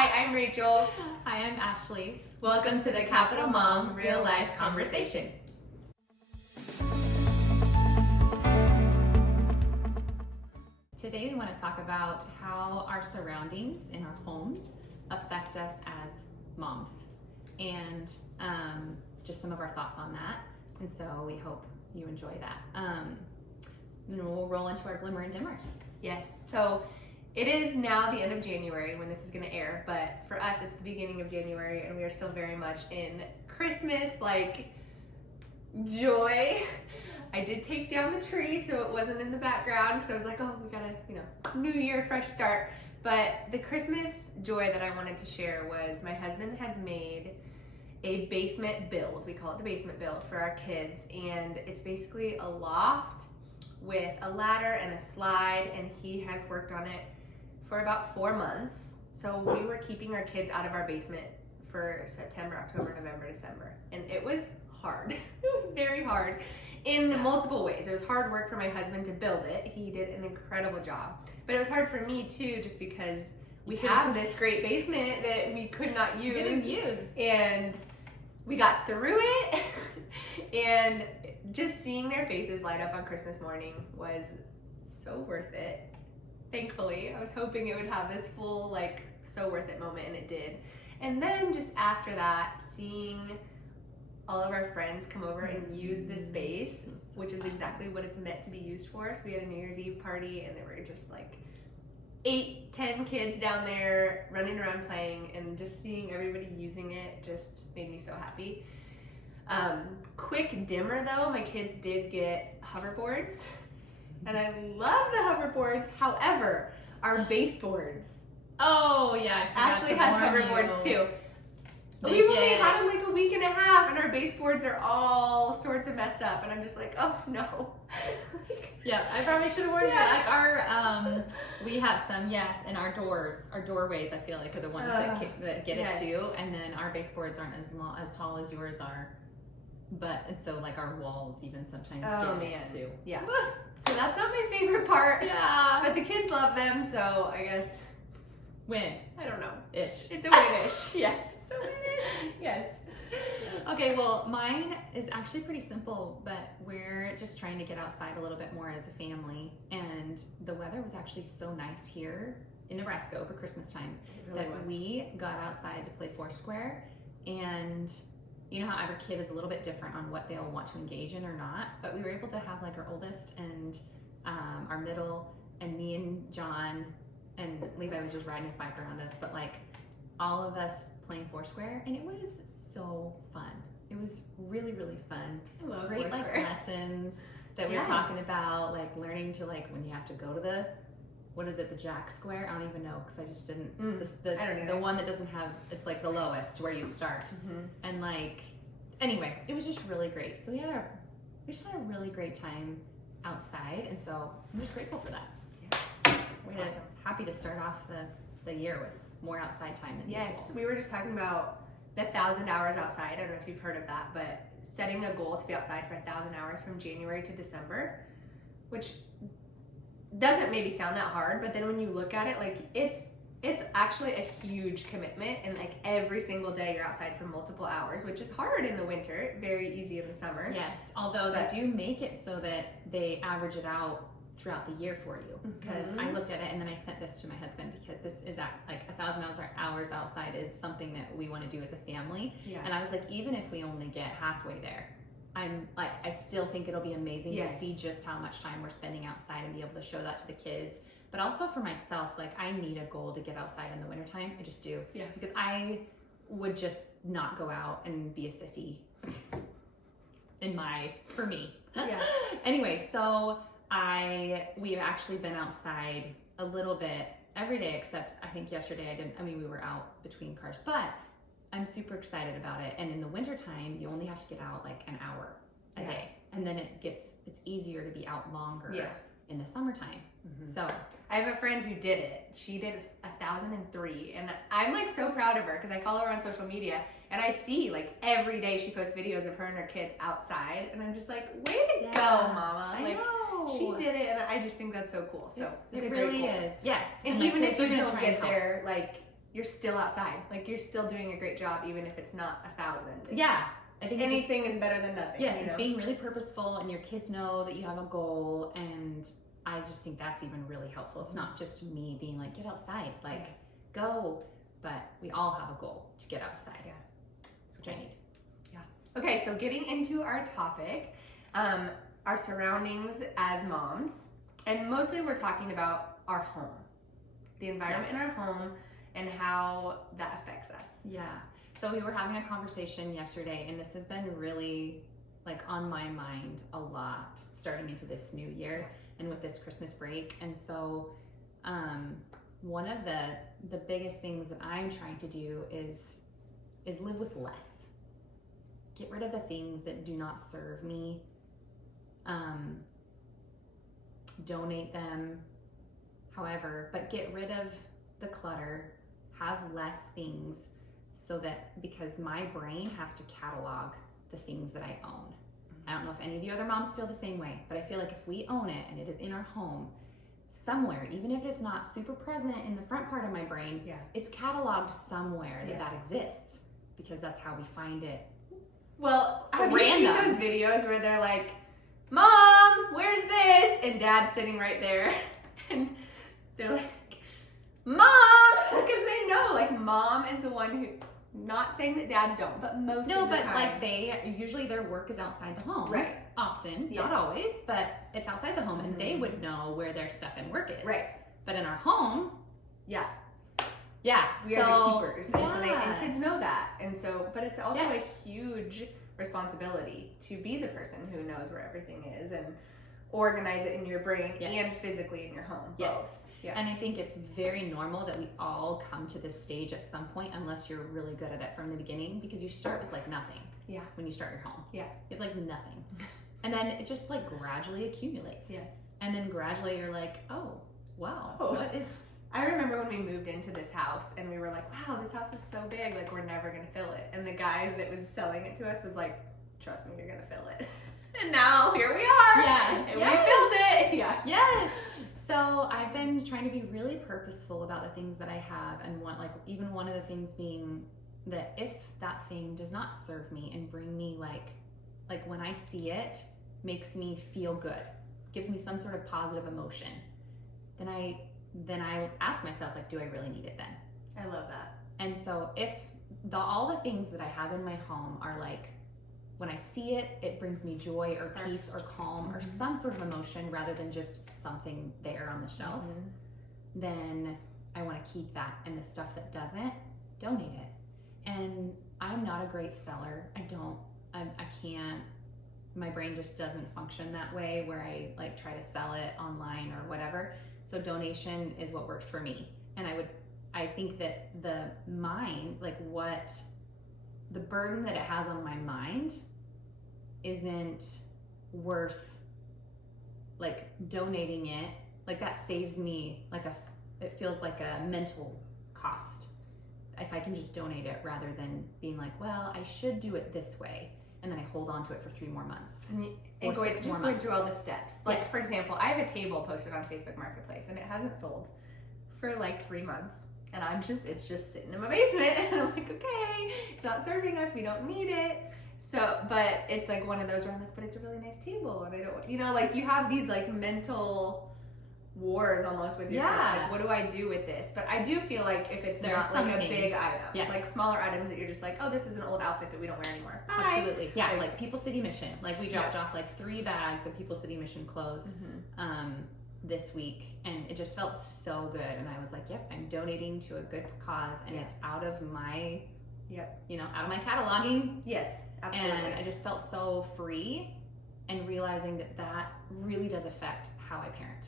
Hi, I'm Rachel. Hi, I'm Ashlee. Welcome to the Capital Mom Real Life Conversation. Today we want to talk about how our surroundings in our homes affect us as moms and just some of our thoughts on that. And so we hope you enjoy that. Then we'll roll into our Glimmer and Dimmers. Yes, so it is now the end of January when this is going to air, but for us it's the beginning of January and we are still very much in Christmas joy. I did take down the tree so it wasn't in the background because I was like, oh, we gotta, new year, fresh start. But the Christmas joy that I wanted to share was my husband had made a basement build. We call it the basement build for our kids, and it's basically a loft with a ladder and a slide, and he has worked on it for about 4 months. So we were keeping our kids out of our basement for September, October, November, December, and it was hard. It was very hard in multiple ways. It was hard work for my husband to build it. He did an incredible job, but it was hard for me too, just because we have this great basement that we could not use. And we got through it and just seeing their faces light up on Christmas morning was so worth it. Thankfully, I was hoping it would have this full, so worth it moment, and it did. And then just after that, seeing all of our friends come over and use this space, which is exactly what it's meant to be used for. So we had a New Year's Eve party, and there were just 8-10 kids down there running around playing, and just seeing everybody using it just made me so happy. Quick dimmer though, my kids did get hoverboards, and I love the hoverboards. However, our baseboards. Oh yeah, Ashley has hoverboards too. We've only had them a week and a half, and our baseboards are all sorts of messed up, and I'm just like, oh no. Yeah, I probably should have warned you. We have some, yes, and our doorways, I feel like, are the ones that get it too, and then our baseboards aren't as tall as yours are, and so our walls even sometimes get it too. Yeah. So that's not my favorite part. Yeah. But the kids love them, so I guess. Win. I don't know. Ish. It's a win-ish. Yes. It's a win-ish. Yes. Okay, well, mine is actually pretty simple, but we're just trying to get outside a little bit more as a family, and the weather was actually so nice here in Nebraska over Christmas time we got outside to play Foursquare, and you know how every kid is a little bit different on what they'll want to engage in or not, but we were able to have our oldest and our middle and me and John, and Levi was just riding his bike around us, but all of us playing Foursquare, and it was so fun. It was really, really fun. I love great Foursquare. Lessons that we were talking about, learning to when you have to go to the Jack Square. I don't even know because I just didn't. I don't know. The one that doesn't have, it's the lowest where you start, and anyway, it was just really great. So we just had a really great time outside, and so I'm just grateful for that. Yes, We're just happy to start off the year with more outside time than usual. Yes, we were just talking about the 1,000 hours outside. I don't know if you've heard of that, but setting a goal to be outside for 1,000 hours from January to December, which doesn't maybe sound that hard, but then when you look at it, it's actually a huge commitment, and every single day you're outside for multiple hours, which is hard in the winter, very easy in the summer. Yes, although they do make it so that they average it out throughout the year for you, because I looked at it and then I sent this to my husband, because this is 1,000 hours outside is something that we want to do as a family. And I was even if we only get halfway there, I'm I still think it'll be amazing to see just how much time we're spending outside and be able to show that to the kids. But also for myself, I need a goal to get outside in the wintertime. I just do. Yeah. Because I would just not go out and be a sissy for me. Yeah. Anyway, so we've actually been outside a little bit every day, except I think yesterday we were out between cars, but I'm super excited about it. And in the wintertime, you only have to get out an hour a day. And then it's easier to be out longer in the summertime. So I have a friend who did it. She did 1,003, and I'm so proud of her because I follow her on social media, and I see every day she posts videos of her and her kids outside, and I'm just way to go, mama. I know. She did it, and I just think that's so cool. So it really is. Yes. And even if you don't get there you're still outside. Like, you're still doing a great job, even if it's not 1,000. Yeah. I think anything is better than nothing. Yes, it's being really purposeful, and your kids know that you have a goal, and I just think that's even really helpful. It's not just me being like, get outside, like, go, but we all have a goal to get outside. Yeah. That's what I need. Yeah. Okay, so getting into our topic, our surroundings as moms, and mostly we're talking about our home, the environment in our home, and how that affects us. Yeah. So we were having a conversation yesterday, and this has been really like on my mind a lot starting into this new year and with this Christmas break. And so one of the biggest things that I'm trying to do is live with less. Get rid of the things that do not serve me. Donate them, however, but get rid of the clutter, have less things, so that, because my brain has to catalog the things that I own. I don't know if any of you other moms feel the same way, but I feel like if we own it and it is in our home somewhere, even if it's not super present in the front part of my brain, it's cataloged somewhere that exists, because that's how we find it. Well, have you seen those videos where they're like, Mom, where's this? And Dad's sitting right there. And they're like, Mom! Because they know, like, Mom is the one who, not saying that dads don't, but most of the time. No, but like usually their work is outside the home. Right. Often, not always, but it's outside the home, and they would know where their stuff and work is. Right. But in our home, we are the keepers, and so and kids know that, and so, but it's also a huge responsibility to be the person who knows where everything is and organize it in your brain and physically in your home. Both. Yeah. And I think it's very normal that we all come to this stage at some point, unless you're really good at it from the beginning, because you start with like nothing. Yeah. When you start your home. Yeah. You have like nothing. And then it just like gradually accumulates. Yes. And then gradually you're like, oh, wow, what is... I remember when we moved into this house and we were like, wow, this house is so big, like we're never gonna fill it. And the guy that was selling it to us was like, trust me, you're gonna fill it. And now here we are. Yeah. And we filled it. Yeah. Yes. So I've been trying to be really purposeful about the things that I have, and even one of the things being that if that thing does not serve me and bring me like when I see it makes me feel good, gives me some sort of positive emotion, then I ask myself, like, do I really need it then? I love that. And so if all the things that I have in my home are like, when I see it, it brings me joy or peace or calm or some sort of emotion rather than just something there on the shelf, then I want to keep that. And the stuff that doesn't, donate it. And I'm not a great seller. I can't, my brain just doesn't function that way where I like try to sell it online or whatever. So donation is what works for me. And I think that the burden that it has on my mind isn't worth like donating it. Like that saves me it feels like a mental cost if I can just donate it rather than being like, well, I should do it this way. And then I hold on to it for 3 more months. And going through all the steps. Like, for example, I have a table posted on Facebook Marketplace and it hasn't sold for like 3 months. And it's just sitting in my basement. And I'm like, okay, it's not serving us. We don't need it. So, but it's like one of those where I'm like, but it's a really nice table. And I don't, like you have these like mental wars almost with yourself. Like, what do I do with this? But I do feel like if it's not like a big item, like smaller items that you're just like, oh, this is an old outfit that we don't wear anymore. Bye. Absolutely. Yeah. Like People City Mission. Like we dropped off like 3 bags of People City Mission clothes this week. And it just felt so good. And I was like, yep, I'm donating to a good cause. And it's out of my, out of my cataloging. Yes, absolutely. And I just felt so free and realizing that really does affect how I parent.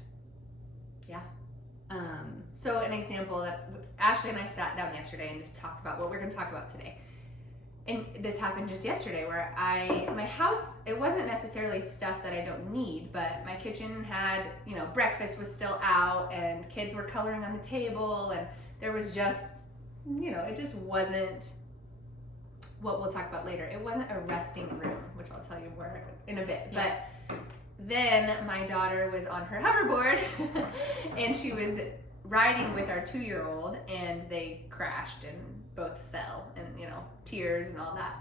Yeah. So an example that Ashley and I sat down yesterday and just talked about what we're going to talk about today. And this happened just yesterday where my house, it wasn't necessarily stuff that I don't need, but my kitchen had, breakfast was still out and kids were coloring on the table and there was just, it just wasn't what we'll talk about later. It wasn't a resting room, which I'll tell you more in a bit. Yeah. But then my daughter was on her hoverboard and she was riding with our 2-year-old, and they crashed and both fell, and tears and all that.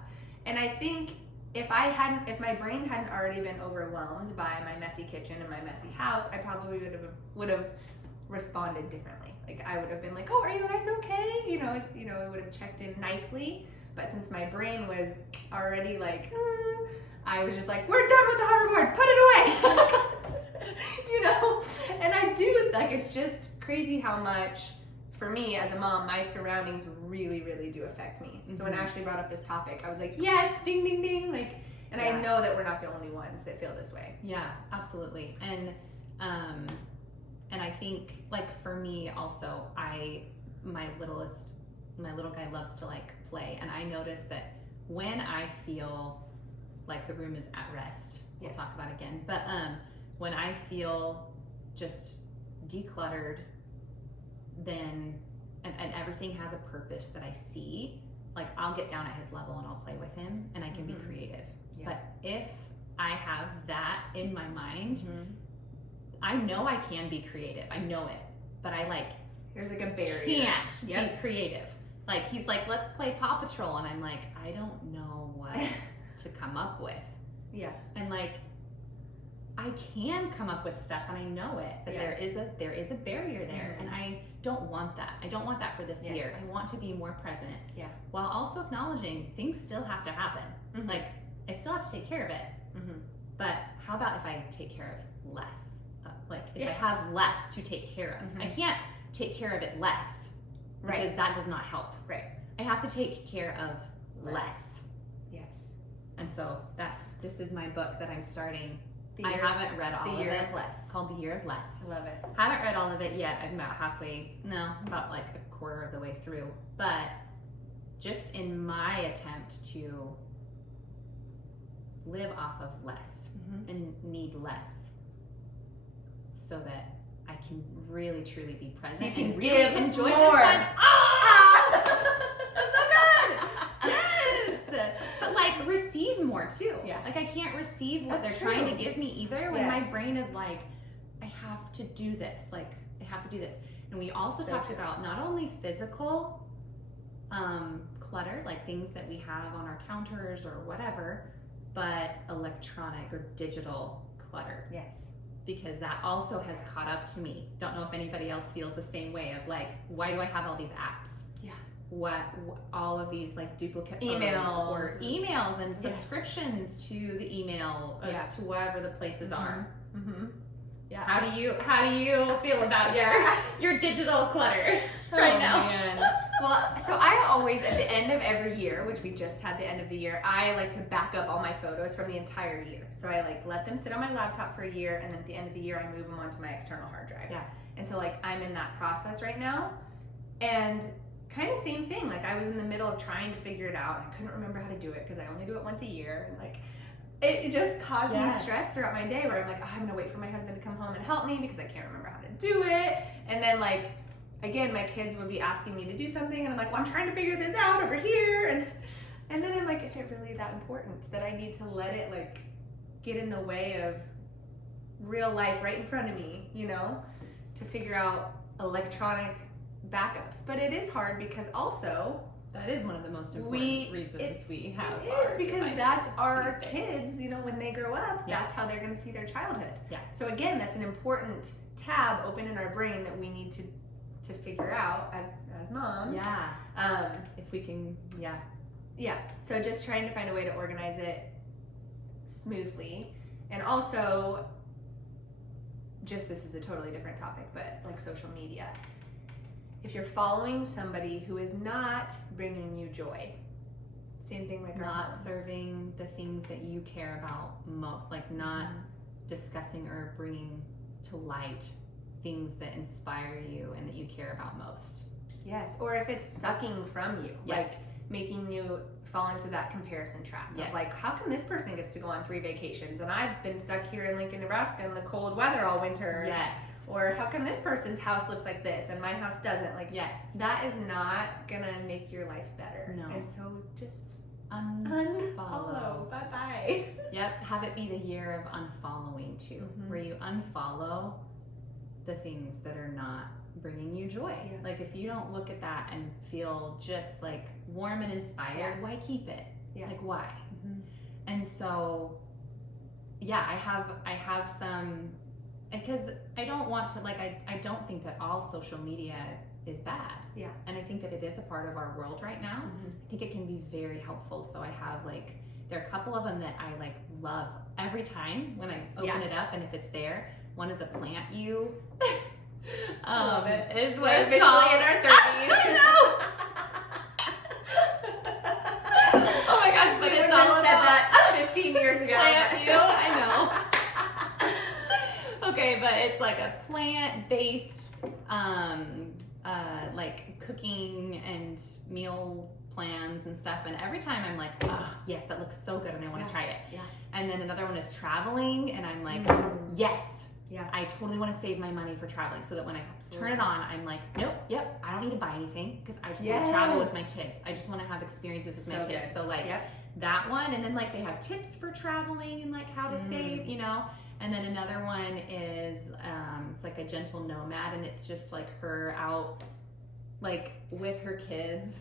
And I think if my brain hadn't already been overwhelmed by my messy kitchen and my messy house, I probably would have responded differently. Like I would have been like, "Oh, are you guys okay?" I would have checked in nicely. But since my brain was already like, I was just like, "We're done with the hoverboard. Put it away." And I do, like, it's just crazy how much, for me as a mom, my surroundings really, really do affect me. So when Ashlee brought up this topic, I was like, yes, ding, ding, ding. Like, and I know that we're not the only ones that feel this way. Yeah, absolutely. And I think, like, for me also, my little guy loves to like play, and I notice that when I feel like the room is at rest, we'll talk about it again, but when I feel just decluttered, then and everything has a purpose that I see, like I'll get down at his level and I'll play with him and I can be creative. But if I have that in my mind, I know I can be creative, I know it, but I there's like a barrier, can't be creative. Like he's like, let's play Paw Patrol, and I'm like, I don't know what to come up with. And like, I can come up with stuff and I know it, but there is a barrier there, and I don't want that. I don't want that for this year. I want to be more present, while also acknowledging things still have to happen. Like I still have to take care of it, but how about if I take care of less? Like if I have less to take care of, I can't take care of it less, because that does not help. I have to take care of less. And so this is my book that I'm starting. I haven't read all of it. The Year of Less. It's called The Year of Less. I love it. Haven't read all of it yet. I'm about like a quarter of the way through. But just in my attempt to live off of less and need less, so that I can really truly be present, so you can and give really enjoy more. this time. Oh! That's so good! Yes! But like receive more too. Like I can't receive what they're trying to give me either, when my brain is like, I have to do this. Like I have to do this. And we also talked about not only physical clutter, like things that we have on our counters or whatever, but electronic or digital clutter. Because that also has caught up to me. Don't know if anybody else feels the same way of like, why do I have all these apps? What all of these like duplicate emails and subscriptions to the email to wherever the places are. How do you feel about your digital clutter right now? Man. Well, so I always, at the end of every year, which we just had the end of the year, I like to back up all my photos from the entire year. So I like let them sit on my laptop for a year, and then at the end of the year I move them onto my external hard drive. And so like I'm in that process right now, and kind of same thing. Like I was in the middle of trying to figure it out, and I couldn't remember how to do it because I only do it once a year, and like it just caused me stress throughout my day, where I'm like, oh, I'm gonna wait for my husband to come home and help me because I can't remember how to do it. And then like again, my kids would be asking me to do something, and I'm like, well, I'm trying to figure this out over here, and then I'm like, is it really that important that I need to let it like get in the way of real life right in front of me, to figure out electronic backups? But it is hard, because also that is one of the most important reasons we have. It is, because that's our kids, when they grow up, that's how they're going to see their childhood. So again, that's an important tab open in our brain that we need to figure out as moms. If we can, so just trying to find a way to organize it smoothly. And also, just, this is a totally different topic, but like social media. If you're following somebody who is not bringing you joy, same thing like not serving the things that you care about most, like not discussing or bringing to light things that inspire you and that you care about most. Or if it's sucking from you, like making you fall into that comparison trap of like, how come this person gets to go on 3 vacations and I've been stuck here in Lincoln, Nebraska in the cold weather all winter? Or how come this person's house looks like this and my house doesn't? Like, that is not gonna make your life better. And so just unfollow. Bye-bye. Have it be the year of unfollowing too, where you unfollow the things that are not bringing you joy. Yeah. Like if you don't look at that and feel just like warm and inspired, why keep it? Yeah. Like why? And so, yeah, I have some, because I don't want to, like, I don't think that all social media is bad. Yeah. And I think that it is a part of our world right now. I think it can be very helpful. So I have like, there are a couple of them that I like love every time when I open it up, and if it's there. One is a plant you. I love it. Is what We're it's officially called. in our 30s. I know. Oh my gosh, but it's all said about that 15 years ago. plant you. I know. Okay, but it's like a plant-based, like cooking and meal plans and stuff. And every time I'm like, oh yes, that looks so good, and I want to try it. Yeah. And then another one is traveling, and I'm like, yes. Yeah. I totally want to save my money for traveling, so that when I turn it on, I'm like, nope, yep, I don't need to buy anything because I just want to travel with my kids. I just want to have experiences with my kids. So like that one, and then like they have tips for traveling and like how to save, you know. And then another one is it's like a gentle nomad, and it's just like her out like with her kids,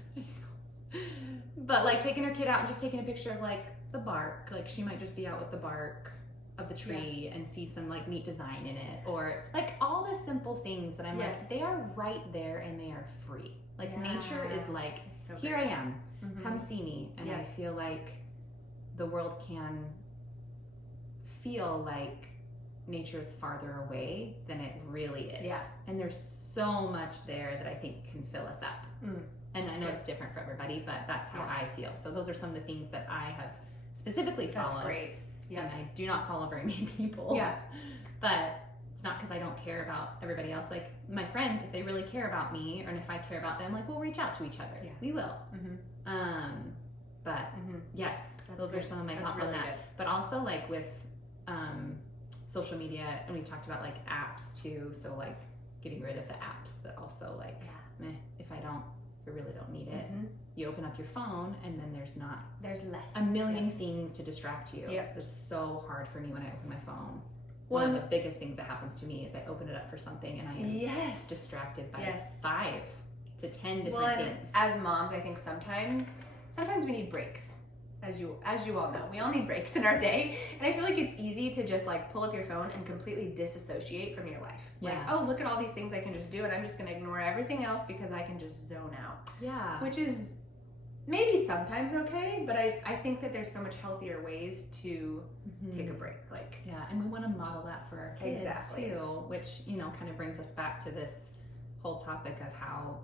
but like taking her kid out and just taking a picture of like the bark. Like she might just be out with the bark of the tree and see some like neat design in it, or like all the simple things that I'm like, they are right there and they are free. Like nature is like, so here I am, come see me. And I feel like the world can feel like nature is farther away than it really is. And there's so much there that I think can fill us up. And I know it's different for everybody, but that's how I feel. So those are some of the things that I have specifically followed. That's great. And I do not follow very many people. But it's not because I don't care about everybody else. Like my friends, if they really care about me, or if I care about them, like we'll reach out to each other. We will. But yes, those are some of my thoughts on that. Good. But also like with social media, and we've talked about like apps too. So like getting rid of the apps that also like, meh, if I really don't need it. You open up your phone, and then there's less a million things to distract you. It's so hard for me when I open my phone. One of the biggest things that happens to me is I open it up for something, and I am distracted by 5 to 10 different things. As moms, I think sometimes we need breaks. As you all know, we all need breaks in our day, and I feel like it's easy to just like pull up your phone and completely disassociate from your life. Like, oh, look at all these things I can just do, and I'm just gonna ignore everything else because I can just zone out. Which is maybe sometimes okay, but I think that there's so much healthier ways to take a break. Like and we want to model that for our kids too, which kind of brings us back to this whole topic of how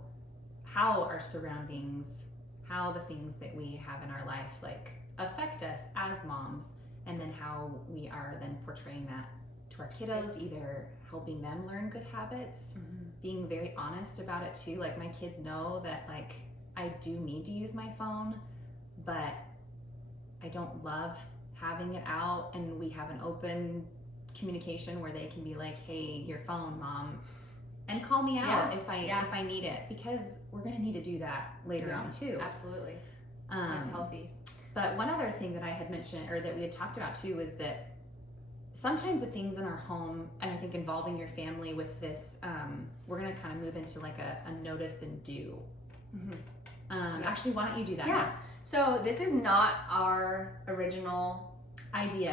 our surroundings, how the things that we have in our life like affect us as moms, and then how we are then portraying that to our kiddos, either helping them learn good habits, being very honest about it too. Like my kids know that like I do need to use my phone, but I don't love having it out, and we have an open communication where they can be like, hey, your phone, mom, and call me out if I need it, because we're gonna need to do that later on too. Absolutely. That's healthy. But one other thing that I had mentioned, or that we had talked about too, is that sometimes the things in our home, and I think involving your family with this, we're gonna kind of move into like a notice and do. Actually, why don't you do that? Now? So this is not our original idea.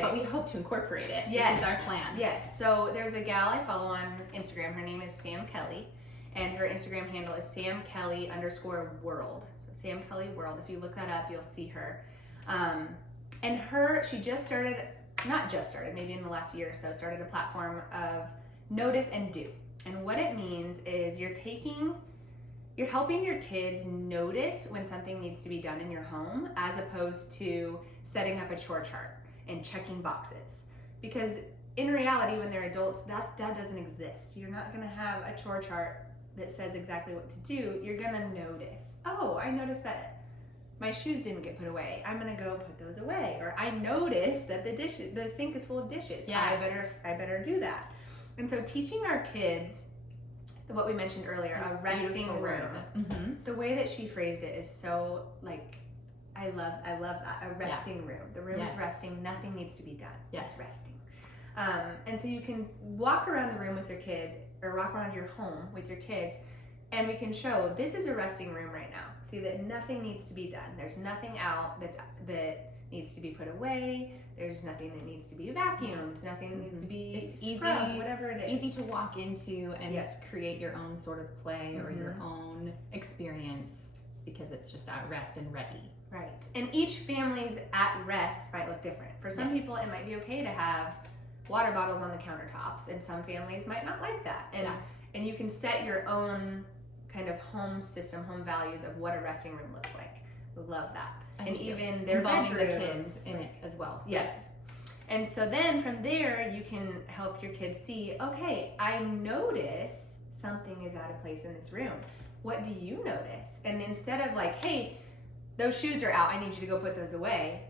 But we hope to incorporate it. This is our plan. So there's a gal I follow on Instagram. Her name is Sam Kelly, and her Instagram handle is @SamKelly_world. So Sam Kelly World. If you look that up, you'll see her. And she just started, maybe in the last year or so, started a platform of notice and do. And what it means is you're helping your kids notice when something needs to be done in your home, as opposed to setting up a chore chart and checking boxes. Because in reality, when they're adults, that doesn't exist. You're not gonna have a chore chart that says exactly what to do. You're gonna notice, oh, I noticed that my shoes didn't get put away. I'm gonna go put those away. Or I noticed that the sink is full of dishes. I better do that. And so teaching our kids what we mentioned earlier, a resting room. The way that she phrased it is so like, I love that, a resting room. The room is resting, nothing needs to be done. It's resting. And so you can walk around the room with your kids, or walk around your home with your kids, and we can show this is a resting room right now. See that nothing needs to be done. There's nothing out that needs to be put away. There's nothing that needs to be vacuumed. Nothing needs to be scrubbed, whatever it is. Easy to walk into and create your own sort of play or your own experience because it's just at rest and ready. Right. And each family's at rest might look different. For some people, it might be okay to have water bottles on the countertops, and some families might not like that. And you can set your own kind of home system, home values of what a resting room looks like. Love that. And even their involving bedrooms the kids in it as well. Yes. And so then from there, you can help your kids see, okay, I notice something is out of place in this room. What do you notice? And instead of like, hey, those shoes are out, I need you to go put those away.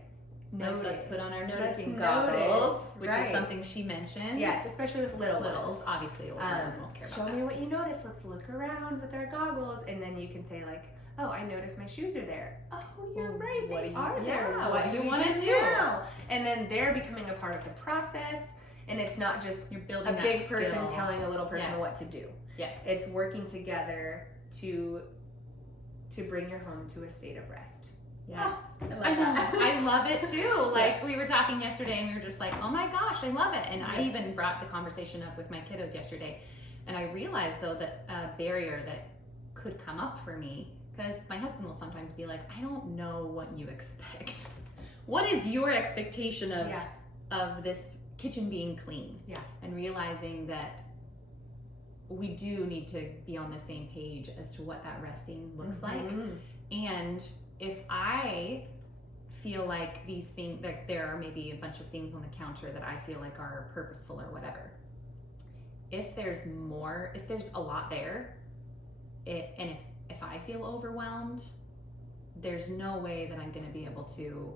Let's put on our noticing goggles, which is something she mentioned. Yes, especially with littles. Obviously, older ones won't care about that. Show me what you notice. Let's look around with our goggles, and then you can say like, oh, I noticed my shoes are there. Oh, you're right, they are there. What do you want to do now? And then they're becoming a part of the process, and it's not just you're building a big person telling a little person what to do. Yes, it's working together to bring your home to a state of rest. Yes. I love it too. Like we were talking yesterday and we were just like, oh my gosh, I love it. And I even brought the conversation up with my kiddos yesterday. And I realized though that a barrier that could come up for me, because my husband will sometimes be like, I don't know what you expect. What is your expectation of this kitchen being clean? Yeah. And realizing that we do need to be on the same page as to what that resting looks like. And if I feel like these things, like there are maybe a bunch of things on the counter that I feel like are purposeful or whatever, if there's a lot there, and if I feel overwhelmed, there's no way that I'm going to be able to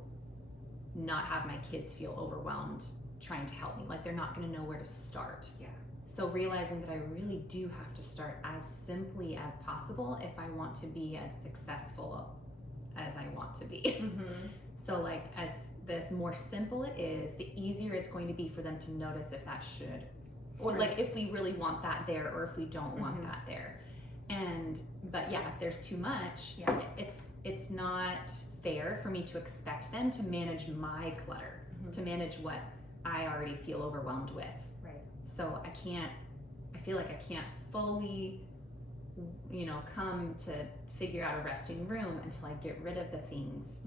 not have my kids feel overwhelmed trying to help me. Like they're not going to know where to start. Yeah. So realizing that I really do have to start as simply as possible if I want to be as successful as I want to be. So like as the more simple it is, the easier it's going to be for them to notice if that should, or like if we really want that there or if we don't want that there. But yeah, if there's too much, it's not fair for me to expect them to manage my clutter, to manage what I already feel overwhelmed with. Right. So I feel like I can't fully, come to figure out a resting room until I get rid of the things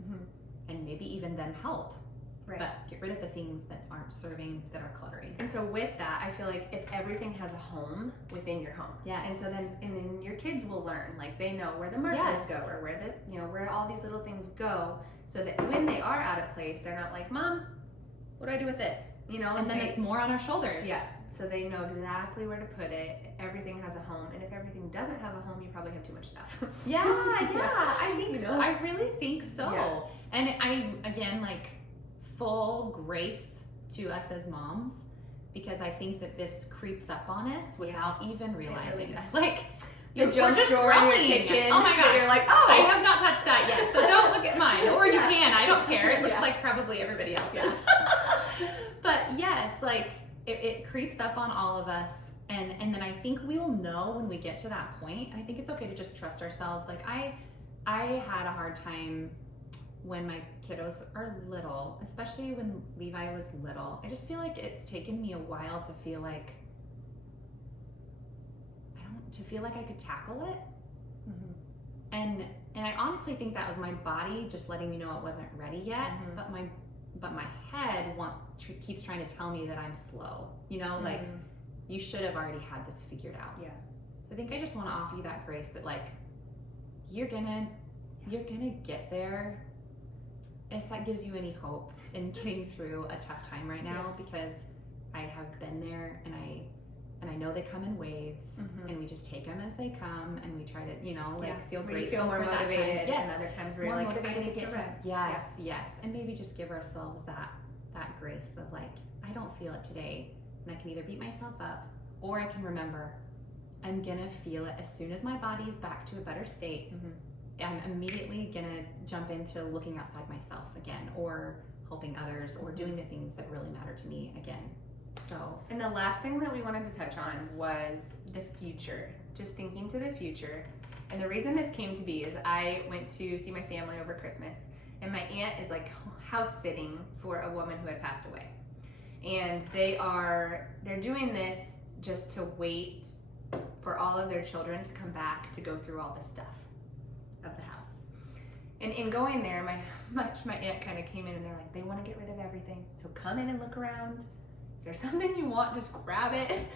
and maybe even then help. Right. But get rid of the things that aren't serving, that are cluttering. And so with that, I feel like if everything has a home within your home, and so then your kids will learn, like they know where the markers go or where where all these little things go, so that when they are out of place, they're not like, Mom, what do I do with this? And then it's more on our shoulders. Yeah. So they know exactly where to put it. Everything has a home, and if everything doesn't have a home, you probably have too much stuff. I think so. I really think so. Yeah. And I, again, like full grace to us as moms, because I think that this creeps up on us without even realizing. It really does. Like the junk drawer in your kitchen. Oh my gosh. You're like, oh, I have not touched that yet, so don't look at mine. Or you can. I don't care. It looks like probably everybody else's. But yes, like it creeps up on all of us. And then I think we'll know when we get to that point. And I think it's okay to just trust ourselves. Like I had a hard time when my kiddos are little, especially when Levi was little. I just feel like it's taken me a while to feel like I could tackle it. And I honestly think that was my body just letting me know it wasn't ready yet. But my head keeps trying to tell me that I'm slow. Like you should have already had this figured out. Yeah. I think I just want to offer you that grace that like you're gonna get there, if that gives you any hope in getting through a tough time right now, because I have been there, and I know they come in waves, and we just take them as they come, and we try to feel great, feel more motivated. Yes. And other times we're more like, motivated I need to rest. Yes, and maybe just give ourselves that grace of like, I don't feel it today, and I can either beat myself up, or I can remember I'm gonna feel it as soon as my body is back to a better state. I'm immediately gonna jump into looking outside myself again, or helping others, or doing the things that really matter to me again. So, and the last thing that we wanted to touch on was the future, just thinking to the future. And the reason this came to be is I went to see my family over Christmas, and my aunt is like house sitting for a woman who had passed away. And they're doing this just to wait for all of their children to come back to go through all the stuff of the house. And in going there, my aunt kind of came in and they're like, they want to get rid of everything. So come in and look around. If there's something you want, just grab it.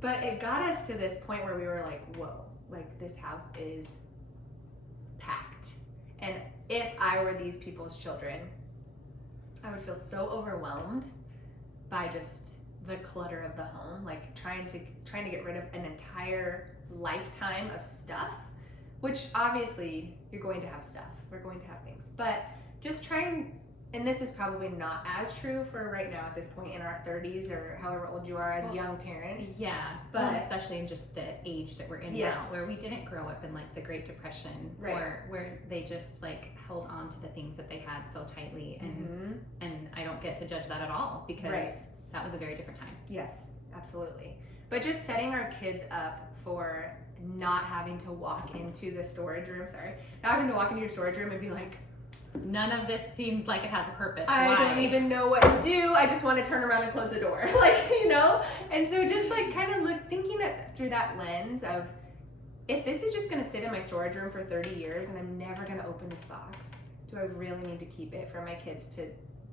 But it got us to this point where we were like, whoa, like this house is packed. And if I were these people's children, I would feel so overwhelmed by just the clutter of the home, like trying to get rid of an entire lifetime of stuff, which obviously you're going to have stuff. We're going to have things, but just trying, and this is probably not as true for right now at this point in our 30s or however old you are as young parents. Yeah, but especially in just the age that we're in now, where we didn't grow up in like the Great Depression, or where they just like held on to the things that they had so tightly, and I don't get to judge that at all because that was a very different time. Yes, absolutely. But just setting our kids up for not having to walk into the storage room, not having to walk into your storage room and be like, none of this seems like it has a purpose. I don't even know what to do. I just want to turn around and close the door. And so just like kind of thinking it through that lens of, if this is just going to sit in my storage room for 30 years and I'm never going to open this box, do I really need to keep it for my kids to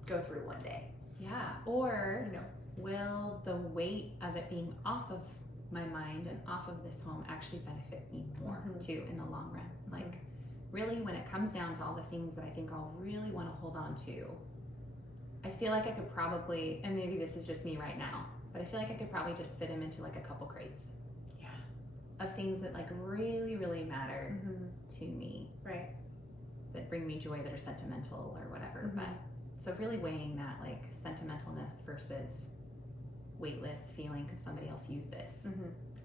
go through one day? Yeah. Or, will the weight of it being off of my mind and off of this home actually benefit me more too in the long run? Like, really, when it comes down to all the things that I think I'll really want to hold on to, I feel like I could probably, and maybe this is just me right now, but I feel like I could probably just fit them into like a couple crates. Yeah. Of things that like really, really matter to me. Right. That bring me joy, that are sentimental or whatever. But so really weighing that like sentimentalness versus weightless feeling, could somebody else use this?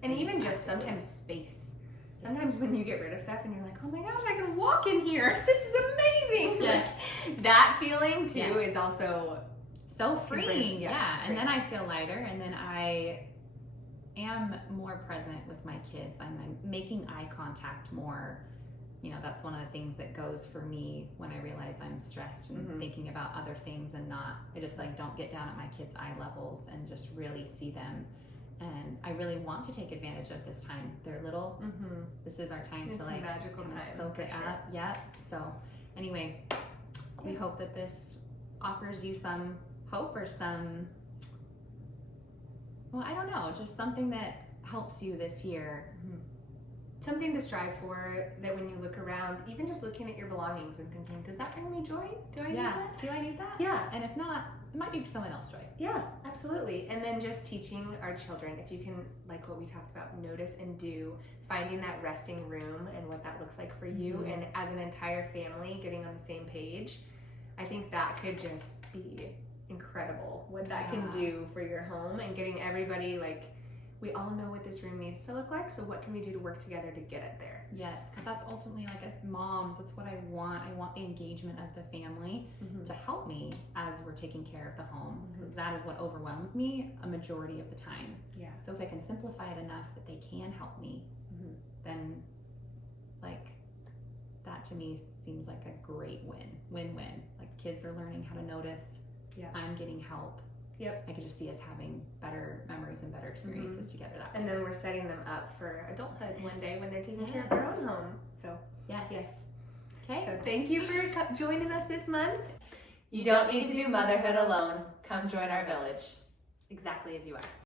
And even just sometimes space. Sometimes when you get rid of stuff and you're like, oh my gosh, I can walk in here. This is amazing. Yes. That feeling too is also so freeing. Yeah. And then I feel lighter, and then I am more present with my kids. I'm making eye contact more. That's one of the things that goes for me when I realize I'm stressed and thinking about other things, and I just like don't get down at my kids' eye levels and just really see them. And I really want to take advantage of this time. They're little. This is our time to like magical time, soak it up. Yep. So anyway, we hope that this offers you some hope or some, well, I don't know, just something that helps you this year. Something to strive for, that when you look around, even just looking at your belongings and thinking, does that bring me joy? Do I need that? Do I need that? Yeah. And if not, it might be someone else joy. Yeah, absolutely. And then just teaching our children, if you can, like what we talked about, notice and do, finding that resting room and what that looks like for you, and as an entire family getting on the same page, I think that could just be incredible what that can do for your home, and getting everybody like, we all know what this room needs to look like, so what can we do to work together to get it there? Yes, because that's ultimately, like, as moms, that's what I want. I want the engagement of the family to help me as we're taking care of the home, because that is what overwhelms me a majority of the time. Yeah. So if I can simplify it enough that they can help me, then like that to me seems like a great win-win. Like, kids are learning how to notice. Yeah. I'm getting help. Yep. I could just see us having better memories and better experiences together that way. And then we're setting them up for adulthood one day when they're taking care of their own home. So, yes. Okay. So thank you for joining us this month. You don't need to do motherhood alone. Come join our village. Exactly as you are.